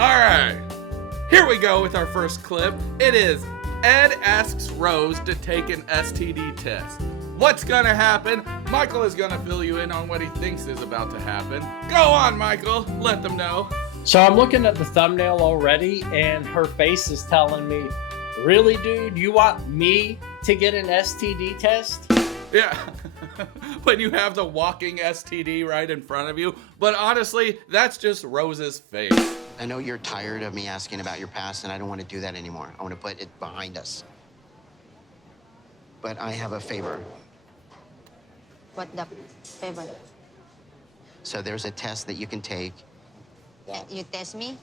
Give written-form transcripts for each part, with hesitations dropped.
Alright, here we go with our first clip. It is Ed asks Rose to take an STD test. What's gonna happen? Michael is gonna fill you in on what he thinks is about to happen. Go on, Michael. Let them know. So I'm looking at the thumbnail already, and her face is telling me, really, dude? You want me to get an STD test? Yeah, when you have the walking STD right in front of you. But honestly, that's just Rose's face. I know you're tired of me asking about your past, and I don't want to do that anymore. I want to put it behind us. But I have a favor. What the favor? So there's a test that you can take. You test me?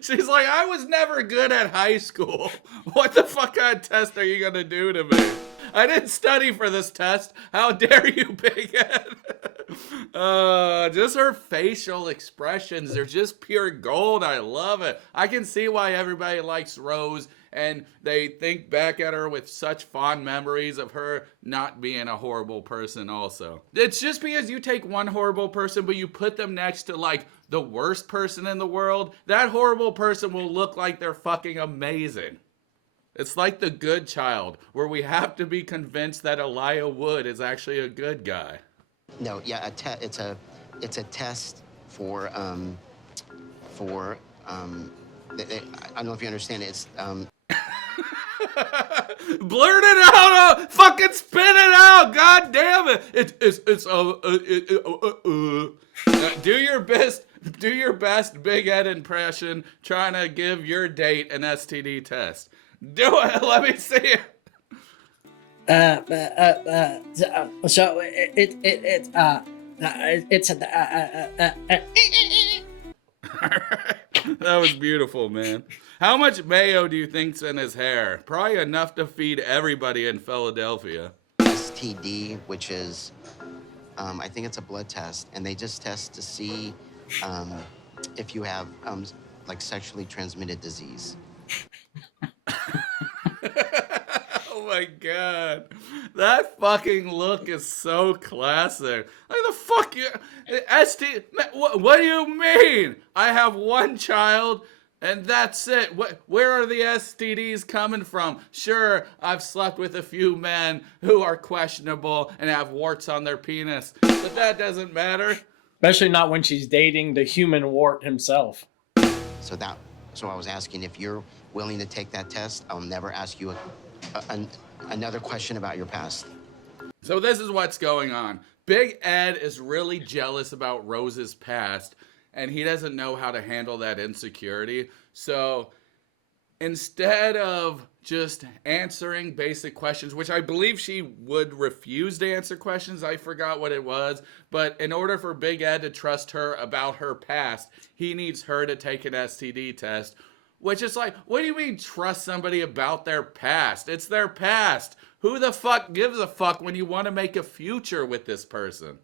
She's like, I was never good at high school. What the fuck kind of test are you gonna do to me? I didn't study for this test. How dare you, Big Ed? Just her facial expressions. They're just pure gold. I love it. I can see why everybody likes Rose and they think back at her with such fond memories of her not being a horrible person also. It's just because you take one horrible person but you put them next to like the worst person in the world, that horrible person will look like they're fucking amazing. It's like The Good Child, where we have to be convinced that Elijah Wood is actually a good guy. No, yeah, it's a test for I don't know if you understand it. It's Blurt it out! Fucking spit it out! God damn it! Do your best Big Ed impression trying to give your date an STD test. Do it. Let me see it. So it's That was beautiful, man. How much mayo do you think's in his hair? Probably enough to feed everybody in Philadelphia. STD, which is, I think it's a blood test, and they just test to see if you have like sexually transmitted disease. Oh my god. That fucking look is so classic. Like the fuck you what do you mean? I have one child and that's it. Where are the STDs coming from? Sure, I've slept with a few men who are questionable and have warts on their penis, but that doesn't matter. especially not when she's dating the human wart himself. So I was asking if you're willing to take that test. I'll never ask you another question about your past. So this is what's going on. Big Ed is really jealous about Rose's past, and he doesn't know how to handle that insecurity. So instead of just answering basic questions, which I believe she would refuse to answer questions, I forgot what it was, but in order for Big Ed to trust her about her past, he needs her to take an STD test, which is like, what do you mean trust somebody about their past? It's their past. Who the fuck gives a fuck when you want to make a future with this person?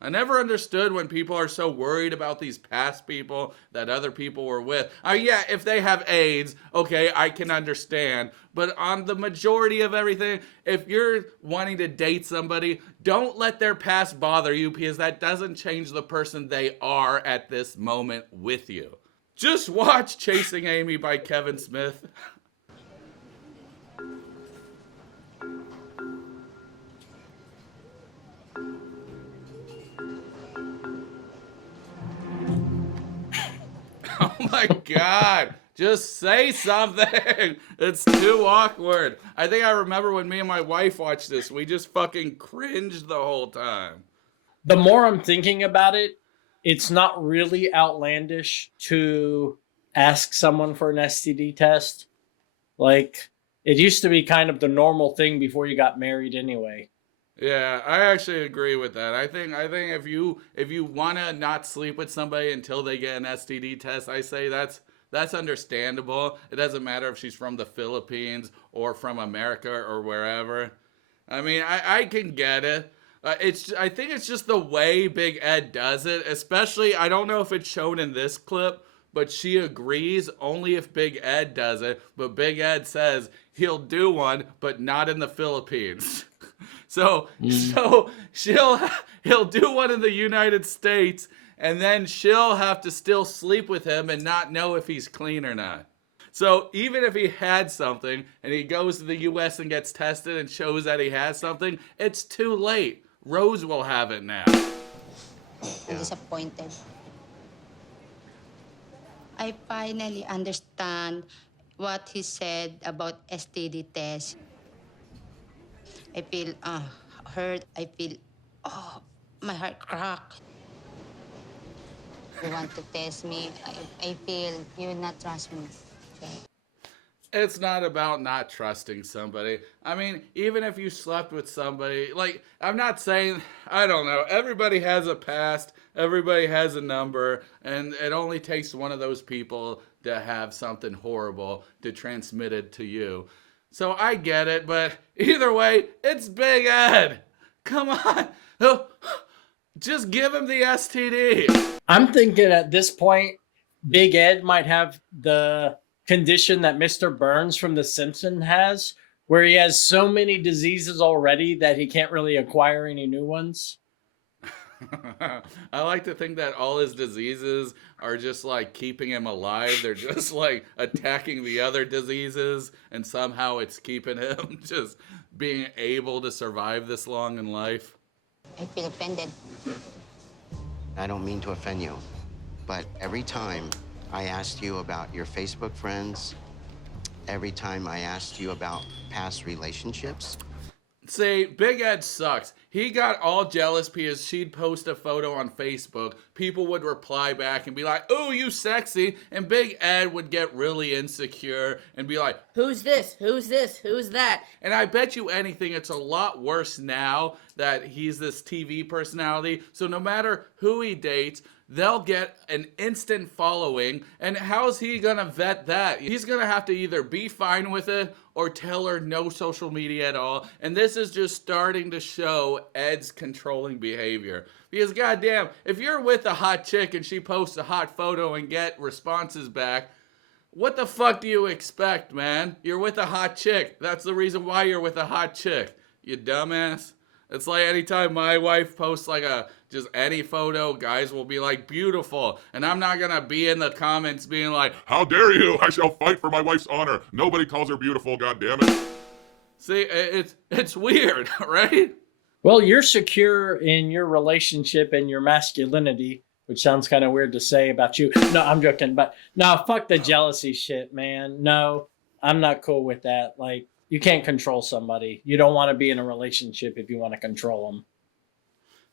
I never understood when people are so worried about these past people that other people were with. Yeah, if they have AIDS, okay, I can understand. But on the majority of everything, if you're wanting to date somebody, don't let their past bother you, because that doesn't change the person they are at this moment with you. Just watch Chasing Amy by Kevin Smith. Oh my god, just say something. It's too awkward. I think I remember when me and my wife watched this, we just fucking cringed the whole time. The more I'm thinking about it, it's not really outlandish to ask someone for an STD test. Like, it used to be kind of the normal thing before you got married anyway. Yeah, I actually agree with that. I think if you want to not sleep with somebody until they get an STD test, I say that's understandable. It doesn't matter if she's from the Philippines or from America or wherever. I mean, I can get it. I think it's just the way Big Ed does it, especially, I don't know if it's shown in this clip, but she agrees only if Big Ed does it, but Big Ed says he'll do one, but not in the Philippines. So he'll do one in the United States, and then she'll have to still sleep with him and not know if he's clean or not. So even if he had something and he goes to the US and gets tested and shows that he has something, it's too late. Rose will have it now. I'm disappointed. I finally understand what he said about STD test. I feel hurt. I feel, my heart cracked. You want to test me. I feel you not trust me. Okay. It's not about not trusting somebody. I mean, even if you slept with somebody, like, I'm not saying, I don't know, everybody has a past, everybody has a number, and it only takes one of those people to have something horrible to transmit it to you. So I get it, but either way, it's Big Ed. Come on. Just give him the STD. I'm thinking at this point, Big Ed might have the condition that Mr. Burns from The Simpsons has, where he has so many diseases already that he can't really acquire any new ones. I like to think that all his diseases are just like keeping him alive. They're just like attacking the other diseases, and somehow it's keeping him just being able to survive this long in life. I feel offended. I don't mean to offend you, but every time I asked you about your Facebook friends, every time I asked you about past relationships. See, Big Ed sucks. He got all jealous because she'd post a photo on Facebook. People would reply back and be like, "Ooh, you sexy." And Big Ed would get really insecure and be like, "Who's this? Who's this? Who's that?" And I bet you anything, it's a lot worse now that he's this TV personality. So no matter who he dates, they'll get an instant following. And how's he gonna vet that? He's gonna have to either be fine with it or tell her no social media at all. And this is just starting to show Ed's controlling behavior. Because goddamn, if you're with a hot chick and she posts a hot photo and get responses back, what the fuck do you expect, man? You're with a hot chick. That's the reason why you're with a hot chick. You dumbass. It's like anytime my wife posts like just any photo, guys will be like, beautiful. And I'm not gonna be in the comments being like, "How dare you? I shall fight for my wife's honor. Nobody calls her beautiful, goddammit." see, it's weird, right? Well, you're secure in your relationship and your masculinity, which sounds kind of weird to say about you. No, I'm joking, but no, fuck the jealousy shit, man. No, I'm not cool with that. Like, you can't control somebody. You don't want to be in a relationship if you want to control them.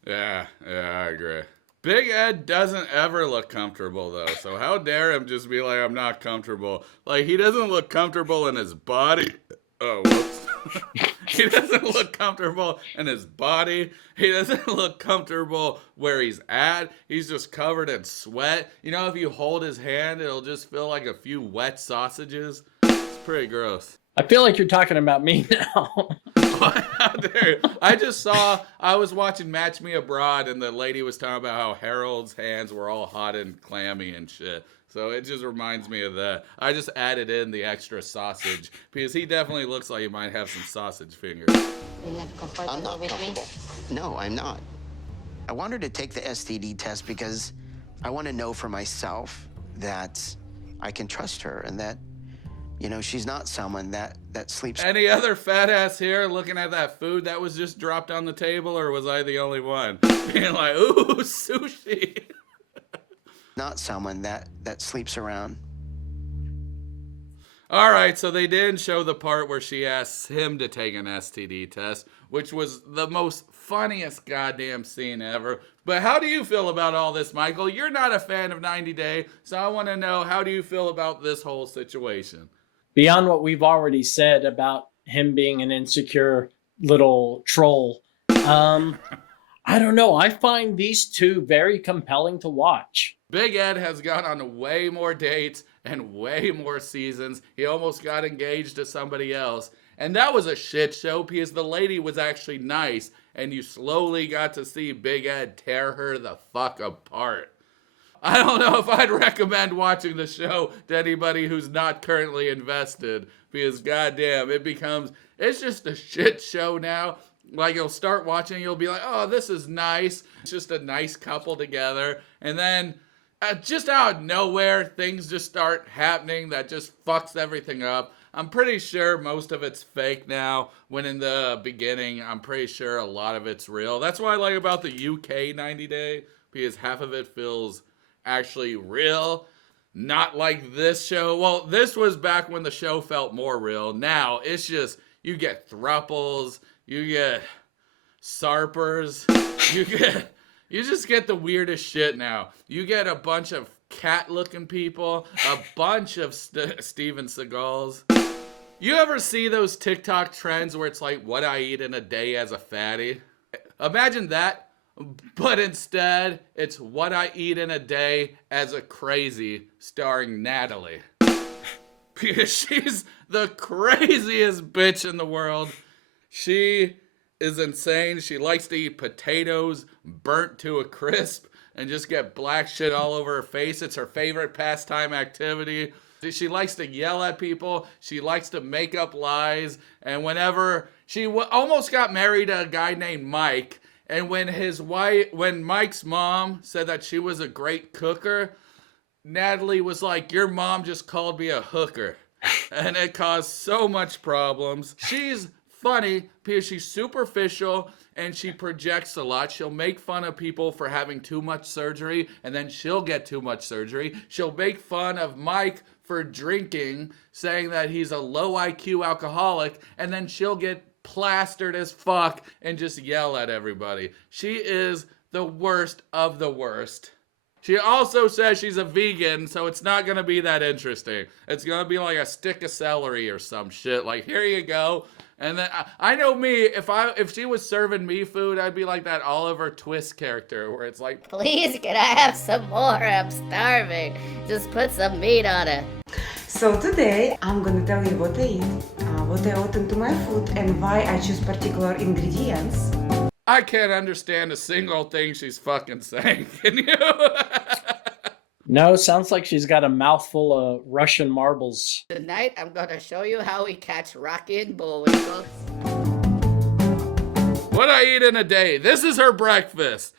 Yeah, I agree. Big Ed doesn't ever look comfortable, though, so how dare him just be like, I'm not comfortable. Like, he doesn't look comfortable in his body. Oh, whoops. He doesn't look comfortable in his body. He doesn't look comfortable where he's at. He's just covered in sweat. You know, if you hold his hand, it'll just feel like a few wet sausages. It's pretty gross. I feel like you're talking about me now. How dare you? I was watching Match Me Abroad, and the lady was talking about how Harold's hands were all hot and clammy and shit. So it just reminds me of that. I just added in the extra sausage because he definitely looks like he might have some sausage fingers. You're not comfortable I'm not with comfortable. me? No, I'm not. I want her to take the STD test because I want to know for myself that I can trust her and that, you know, she's not someone that sleeps. Any other fat ass here looking at that food that was just dropped on the table, or was I the only one being like, ooh, sushi? Not someone that sleeps around. All right, so they didn't show the part where she asks him to take an STD test, which was the most funniest goddamn scene ever. But how do you feel about all this, Michael? You're not a fan of 90 Day, so I want to know, how do you feel about this whole situation? Beyond what we've already said about him being an insecure little troll, I don't know. I find these two very compelling to watch. Big Ed has gone on way more dates and way more seasons. He almost got engaged to somebody else. And that was a shit show because the lady was actually nice, and you slowly got to see Big Ed tear her the fuck apart. I don't know if I'd recommend watching the show to anybody who's not currently invested because goddamn, it's just a shit show now. Like, you'll start watching, you'll be like, oh, this is nice. It's just a nice couple together. And then just out of nowhere, things just start happening that just fucks everything up. I'm pretty sure most of it's fake now, when in the beginning, I'm pretty sure a lot of it's real. That's what I like about the UK 90 Day, because half of it feels actually real. Not like this show. Well, this was back when the show felt more real. Now, it's just, you get thruples, you get sarpers, you just get the weirdest shit now. You get a bunch of cat-looking people, a bunch of Steven Seagals. You ever see those TikTok trends where it's like, what I eat in a day as a fatty? Imagine that, but instead, it's what I eat in a day as a crazy, starring Natalie. Because she's the craziest bitch in the world. She is insane. She likes to eat potatoes burnt to a crisp and just get black shit all over her face. It's her favorite pastime activity. She likes to yell at people. She likes to make up lies. And whenever she almost got married to a guy named Mike, and when Mike's mom said that she was a great cooker, Natalie was like, your mom just called me a hooker. And it caused so much problems. She's funny because she's superficial and she projects a lot. She'll make fun of people for having too much surgery, and then she'll get too much surgery. She'll make fun of Mike for drinking, saying that he's a low IQ alcoholic, and then she'll get plastered as fuck and just yell at everybody. She is the worst of the worst. She also says she's a vegan, so it's not going to be that interesting. It's going to be like a stick of celery or some shit. Like, here you go. And then I know me, if she was serving me food, I'd be like that Oliver Twist character where it's like, Please, can I have some more? I'm starving. Just put some meat on it. So today I'm gonna tell you what I eat, what I add into my food, and why I choose particular ingredients. I can't understand a single thing she's fucking saying. Can you? No, sounds like she's got a mouthful of Russian marbles. Tonight, I'm gonna show you how we catch Rocky and Bullwinkle. What I eat in a day. This is her breakfast.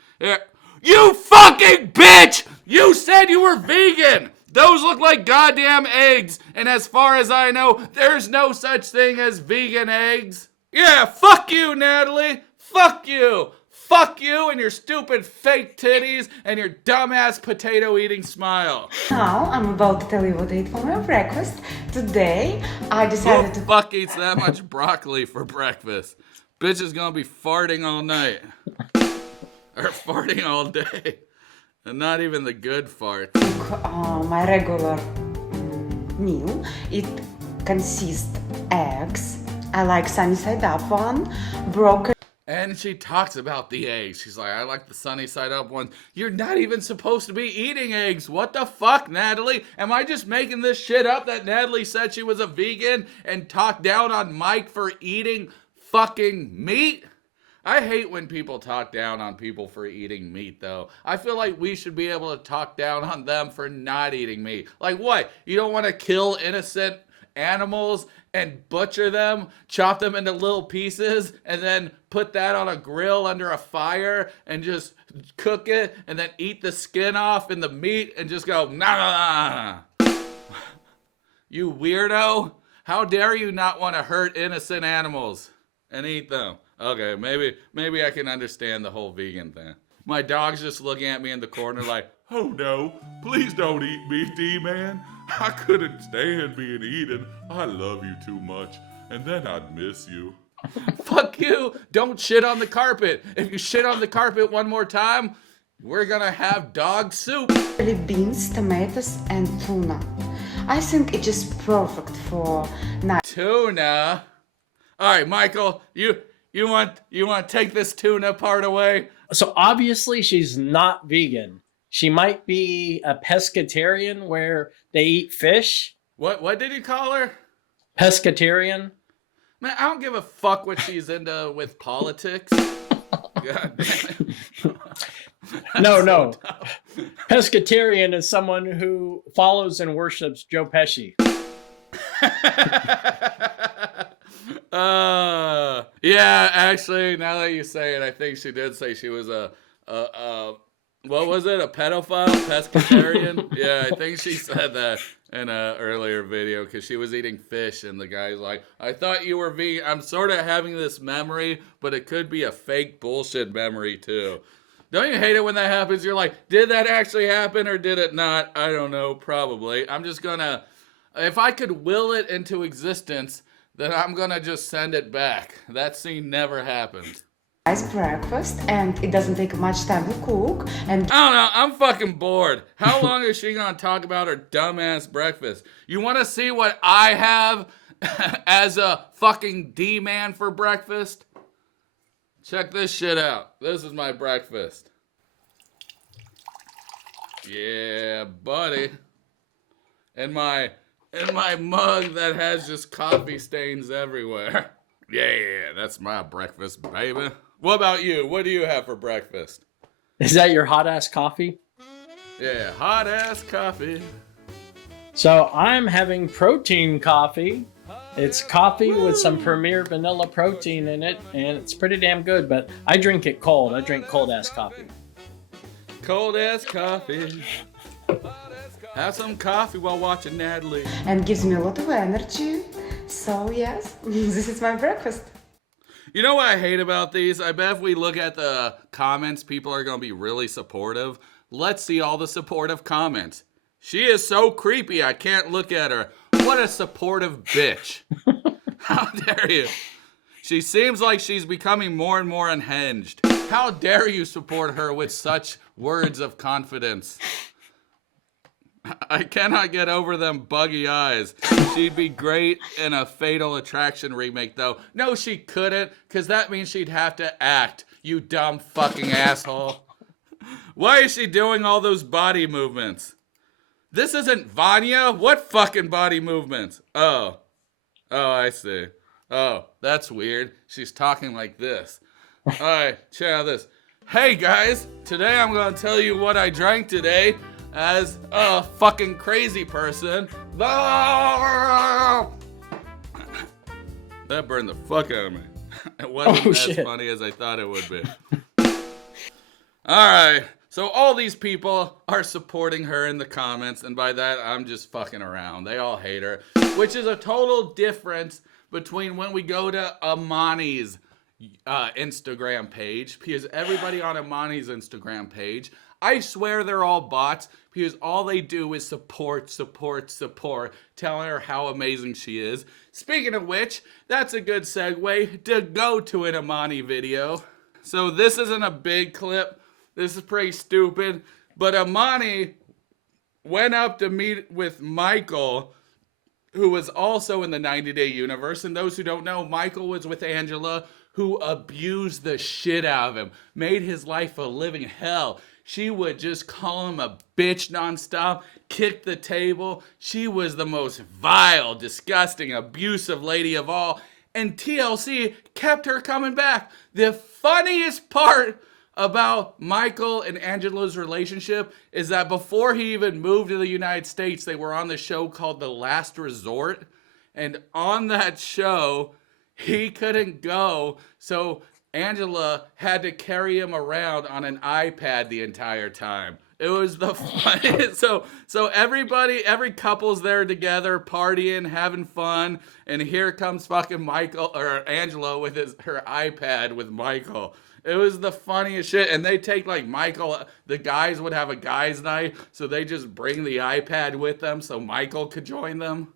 You fucking bitch! You said you were vegan! Those look like goddamn eggs, and as far as I know, there's no such thing as vegan eggs. Yeah, fuck you, Natalie! Fuck you! Fuck you and your stupid fake titties and your dumbass potato-eating smile. Now I'm about to tell you what I eat for my breakfast. Today I decided to... Who fuck eats that much broccoli for breakfast? Bitch is gonna be farting all night. Or farting all day. And not even the good farts. cook my regular meal. It consists eggs. I like sunny side up one, broccoli. And she talks about the eggs. She's like, I like the sunny side up one. You're not even supposed to be eating eggs. What the fuck, Natalie? Am I just making this shit up that Natalie said she was a vegan and talked down on Mike for eating fucking meat? I hate when people talk down on people for eating meat, though. I feel like we should be able to talk down on them for not eating meat. Like what? You don't want to kill innocent animals and butcher them, chop them into little pieces, and then put that on a grill under a fire and just cook it and then eat the skin off and the meat and just go, nah. You weirdo. How dare you not want to hurt innocent animals and eat them? Okay, maybe I can understand the whole vegan thing. My dog's just looking at me in the corner like, Oh no, please don't eat me, D-Man. I couldn't stand being eaten. I love you too much, and then I'd miss you. fuck you, don't shit on the carpet. If you shit on the carpet one more time, we're gonna have dog soup. Beans, tomatoes, and tuna. I think it is perfect for night. Tuna? All right, Michael, you want to take this tuna part away? So obviously she's not vegan. She might be a pescatarian where they eat fish. What did you call her? Pescatarian. Man, I don't give a fuck what she's into with politics. God damn it. No. Pescatarian is someone who follows and worships Joe Pesci. Yeah, actually, now that you say it, I think she did say she was what was it? A pedophile, pescatarian? Yeah, I think she said that in a earlier video because she was eating fish and the guy's like, I thought you were vegan. I'm sort of having this memory, but it could be a fake bullshit memory too. Don't you hate it when that happens? You're like, did that actually happen or did it not? I don't know, probably. I'm just gonna, if I could will it into existence, then I'm gonna just send it back. That scene never happened. Nice breakfast, and it doesn't take much time to cook. And I don't know, I'm fucking bored. How long is she gonna talk about her dumbass breakfast? You wanna see what I have as a fucking D-man for breakfast? Check this shit out. This is my breakfast. Yeah, buddy. And my mug that has just coffee stains everywhere. Yeah, that's my breakfast, baby. What about you? What do you have for breakfast? Is that your hot ass coffee? Yeah, hot ass coffee. So I'm having protein coffee. It's coffee with some Premier vanilla protein in it, and it's pretty damn good, but I drink it cold. I drink cold ass coffee. Cold ass coffee. Have some coffee while watching Natalie. and gives me a lot of energy. So yes, this is my breakfast. You know what I hate about these? I bet if we look at the comments, people are going to be really supportive. Let's see all the supportive comments. She is so creepy, I can't look at her. What a supportive bitch. How dare you? She seems like she's becoming more and more unhinged. How dare you support her with such words of confidence? I cannot get over them buggy eyes. She'd be great in a Fatal Attraction remake, though. No, she couldn't, because that means she'd have to act, you dumb fucking asshole. Why is she doing all those body movements? This isn't Vanya? What fucking body movements? Oh, I see. Oh, that's weird. She's talking like this. Alright, check out this. Hey guys, today I'm gonna tell you what I drank today as a fucking crazy person. That burned the fuck out of me. It wasn't as funny as I thought it would be. Alright, so all these people are supporting her in the comments, and by that I'm just fucking around. They all hate her, which is a total difference between when we go to Amani's Instagram page, because everybody on Amani's Instagram page, I swear they're all bots, because all they do is support, telling her how amazing she is. Speaking of which, that's a good segue to go to an Amani video. So this isn't a big clip, this is pretty stupid, but Amani went up to meet with Michael, who was also in the 90-Day universe, and those who don't know, Michael was with Angela, who abused the shit out of him, made his life a living hell. She would just call him a bitch nonstop, kick the table. She was the most vile, disgusting, abusive lady of all, and TLC kept her coming back. The funniest part about Michael and Angela's relationship is that before he even moved to the United States, they were on the show called The Last Resort, and on that show, he couldn't go, so Angela had to carry him around on an iPad the entire time. It was the funniest. So every couple's there together, partying, having fun, and here comes fucking Michael or Angela with her iPad with Michael. It was the funniest shit, and they take like Michael. The guys would have a guys' night, so they just bring the iPad with them so Michael could join them.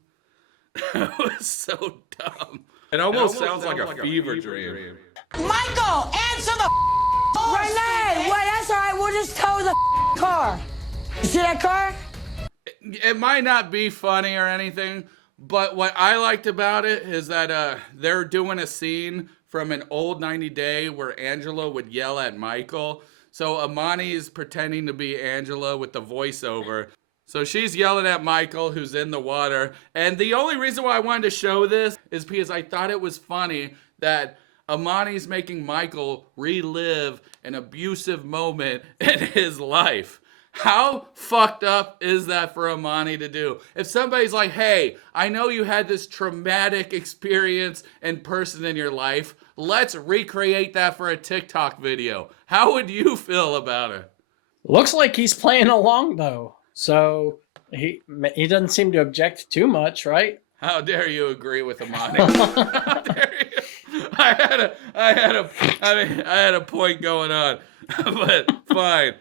It was so dumb. It almost sounds like a fever dream. Michael, answer the phone. Renee, wait, that's all right. We'll just tow the car. You see that car? It might not be funny or anything, but what I liked about it is that they're doing a scene from an old 90-Day where Angela would yell at Michael. So Amani's pretending to be Angela with the voiceover. So she's yelling at Michael, who's in the water. And the only reason why I wanted to show this is because I thought it was funny that Amani's making Michael relive an abusive moment in his life. How fucked up is that for Amani to do? If somebody's like, hey, I know you had this traumatic experience in person in your life. Let's recreate that for a TikTok video. How would you feel about it? Looks like he's playing along though, so he doesn't seem to object too much, right? How dare you agree with Amani? How dare you? I had a point going on, but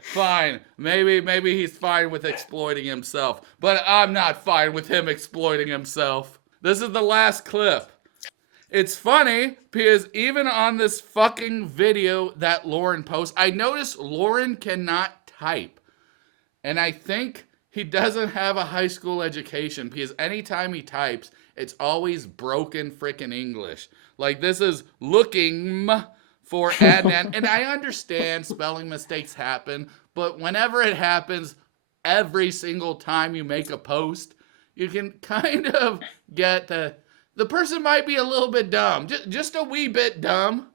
fine. Maybe he's fine with exploiting himself, but I'm not fine with him exploiting himself. This is the last clip. It's funny because even on this fucking video that Lauren posts, I noticed Lauren cannot type, and I think he doesn't have a high school education because anytime he types, it's always broken freaking English. Like, this is looking for Adnan. And I understand spelling mistakes happen, but whenever it happens, every single time you make a post, you can kind of get the person might be a little bit dumb, just a wee bit dumb.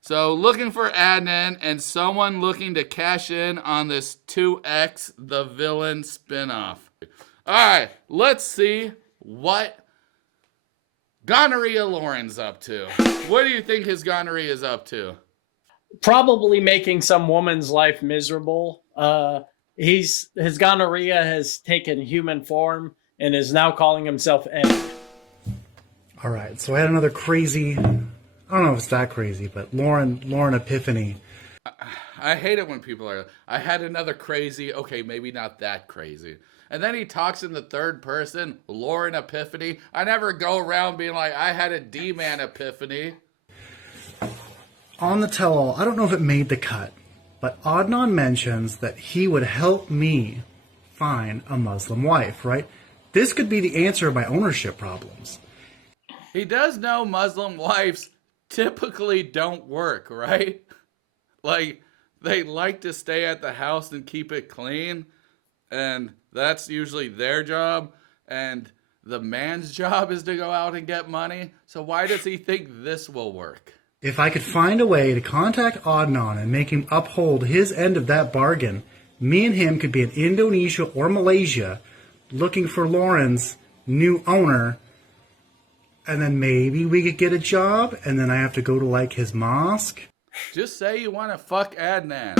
So looking for Adnan and someone looking to cash in on this 2X the Villain spinoff. All right, let's see what Gonorrhea Lauren's up to. What do you think his gonorrhea is up to? Probably making some woman's life miserable. His gonorrhea has taken human form and is now calling himself Ed. All right, so I had another crazy, I don't know if it's that crazy, but Lauren epiphany. I hate it when people are, I had another crazy, okay, maybe not that crazy. And then he talks in the third person, Lauren epiphany. I never go around being like, I had a D-man epiphany. On the tell-all, I don't know if it made the cut, but Adnan mentions that he would help me find a Muslim wife, right? This could be the answer to my ownership problems. He does know Muslim wives typically don't work, right? Like, they like to stay at the house and keep it clean, and that's usually their job, and the man's job is to go out and get money. So why does he think this will work? If I could find a way to contact Adnan and make him uphold his end of that bargain, me and him could be in Indonesia or Malaysia looking for Lauren's new owner, and then maybe we could get a job, and then I have to go to, like, his mosque. Just say you want to fuck Adnan.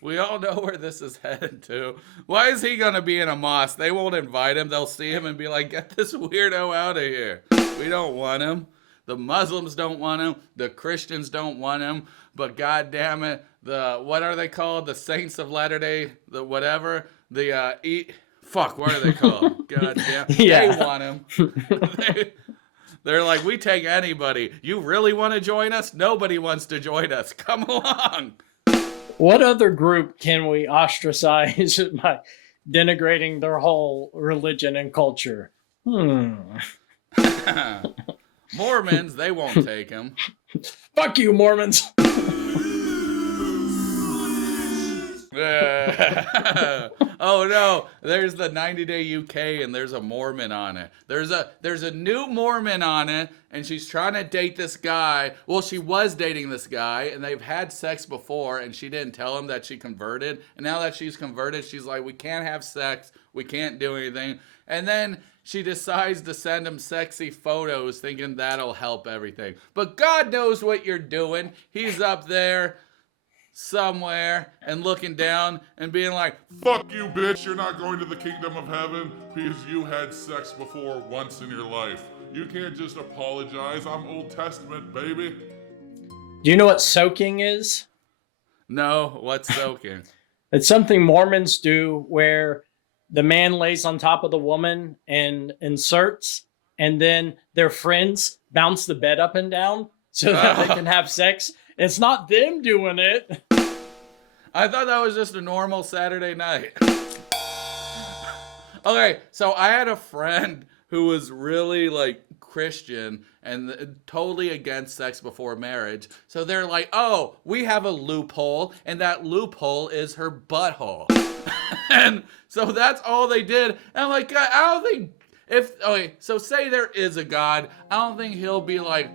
We all know where this is headed to. Why is he going to be in a mosque? They won't invite him. They'll see him and be like, get this weirdo out of here. We don't want him. The Muslims don't want him. The Christians don't want him. But God damn it, what are they called? The Saints of Latter-day, the whatever, fuck, what are they called? God damn, yeah. They want him. They're like, we take anybody. You really want to join us? Nobody wants to join us. Come along. What other group can we ostracize by denigrating their whole religion and culture? Mormons, they won't take him. Fuck you, Mormons. Oh no, there's the 90-day UK and there's a Mormon on it. There's a new Mormon on it, and she's trying to date this guy. Well, she was dating this guy, and they've had sex before, and she didn't tell him that she converted. And now that she's converted, she's like, we can't have sex, we can't do anything. And then she decides to send him sexy photos thinking that'll help everything. But God knows what you're doing. He's up there somewhere and looking down and being like, Fuck you, bitch, you're not going to the kingdom of heaven because you had sex before once in your life. You can't just apologize. I'm Old Testament, baby. Do you know what soaking is? no, what's soaking? It's something Mormons do where the man lays on top of the woman and inserts, and then their friends bounce the bed up and down so that they can have sex. It's not them doing it. I thought that was just a normal Saturday night. Okay, so I had a friend who was really like Christian and totally against sex before marriage. So they're like, oh, we have a loophole, and that loophole is her butthole. And so that's all they did. And I'm like, God, I don't think, so say there is a God, I don't think he'll be like,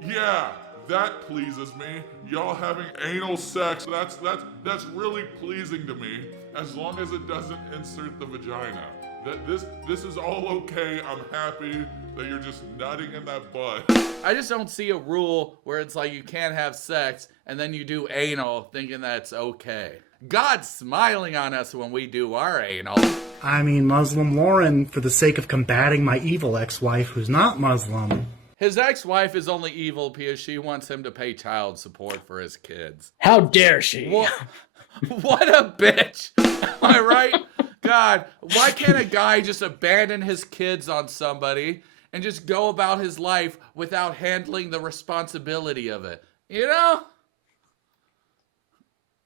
Yeah, that pleases me. Y'all having anal sex, that's really pleasing to me, as long as it doesn't insert the vagina. That this is all okay. I'm happy that you're just nutting in that butt. I just don't see a rule where it's like you can't have sex and then you do anal thinking that's okay. God's smiling on us when we do our anal. I mean, Muslim Lauren, for the sake of combating my evil ex-wife who's not Muslim. His ex-wife is only evil because she wants him to pay child support for his kids. How dare she? What a bitch. Am I right? God, why can't a guy just abandon his kids on somebody and just go about his life without handling the responsibility of it? You know?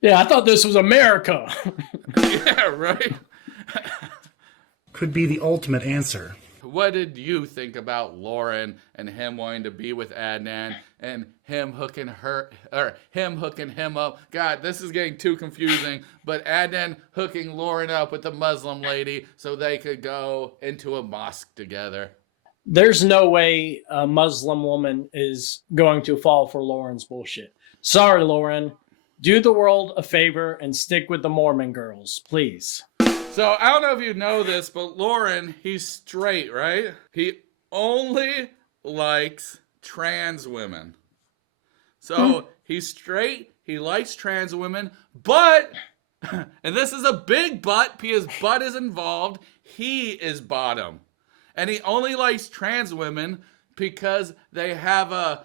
Yeah, I thought this was America. Yeah, right? Could be the ultimate answer. What did you think about Lauren and him wanting to be with Adnan and him hooking him up? God, this is getting too confusing. But Adnan hooking Lauren up with the Muslim lady so they could go into a mosque together. There's no way a Muslim woman is going to fall for Lauren's bullshit. Sorry, Lauren. Do the world a favor and stick with the Mormon girls, please. So, I don't know if you know this, but Lauren, he's straight, right? He only likes trans women. So, he's straight, he likes trans women, but, and this is a big but, because but is involved, he is bottom. And he only likes trans women because they have a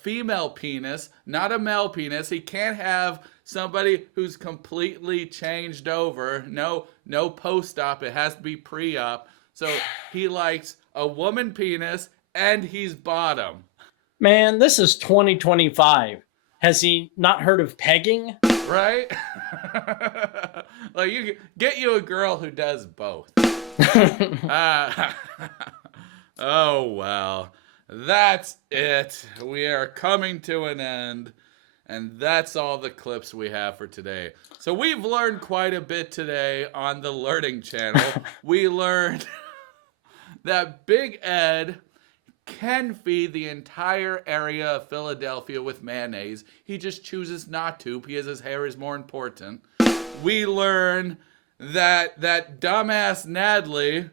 female penis, not a male penis. He can't have somebody who's completely changed over. No post-op. It has to be pre-op. So he likes a woman penis and he's bottom. Man, this is 2025. Has he not heard of pegging? Right? Like, you get you a girl who does both. Oh, well. That's it. We are coming to an end. And that's all the clips we have for today. So we've learned quite a bit today on the Learning Channel. We learned that Big Ed can feed the entire area of Philadelphia with mayonnaise. He just chooses not to because his hair is more important. We learned that dumbass Natalie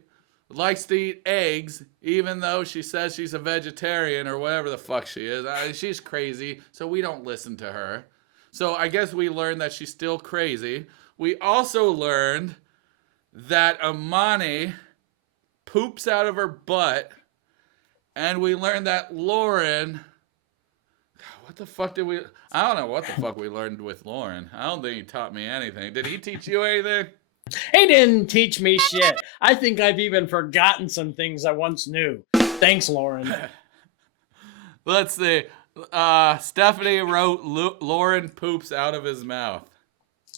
likes to eat eggs, even though she says she's a vegetarian or whatever the fuck she is. She's crazy, so we don't listen to her. So I guess we learned that she's still crazy. We also learned that Amani poops out of her butt. And we learned that Lauren... What the fuck did we... I don't know what the fuck we learned with Lauren. I don't think he taught me anything. Did he teach you anything? He didn't teach me shit. I think I've even forgotten some things I once knew. Thanks, Lauren. Let's see. Stephanie wrote, Lauren poops out of his mouth.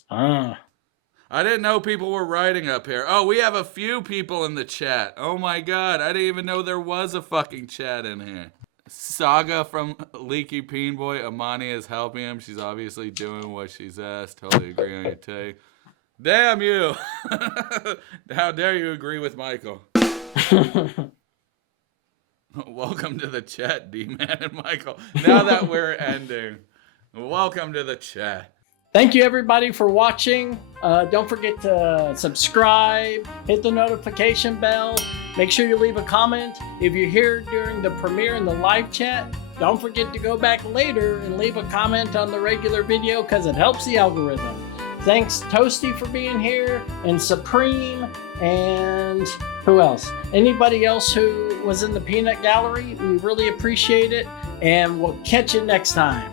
I didn't know people were writing up here. Oh, we have a few people in the chat. Oh my god, I didn't even know there was a fucking chat in here. Saga from Leaky Peen Boy. Amani is helping him. She's obviously doing what she's asked. Totally agree on your take. Damn you! How dare you agree with Michael? Welcome to the chat, D-Man and Michael. Now that we're ending, welcome to the chat. Thank you, everybody, for watching. Don't forget to subscribe, hit the notification bell, make sure you leave a comment. If you're here during the premiere and the live chat, don't forget to go back later and leave a comment on the regular video because it helps the algorithm. Thanks, ToastEe, for being here, and Supreme, and who else? Anybody else who was in the peanut gallery, we really appreciate it, and we'll catch you next time.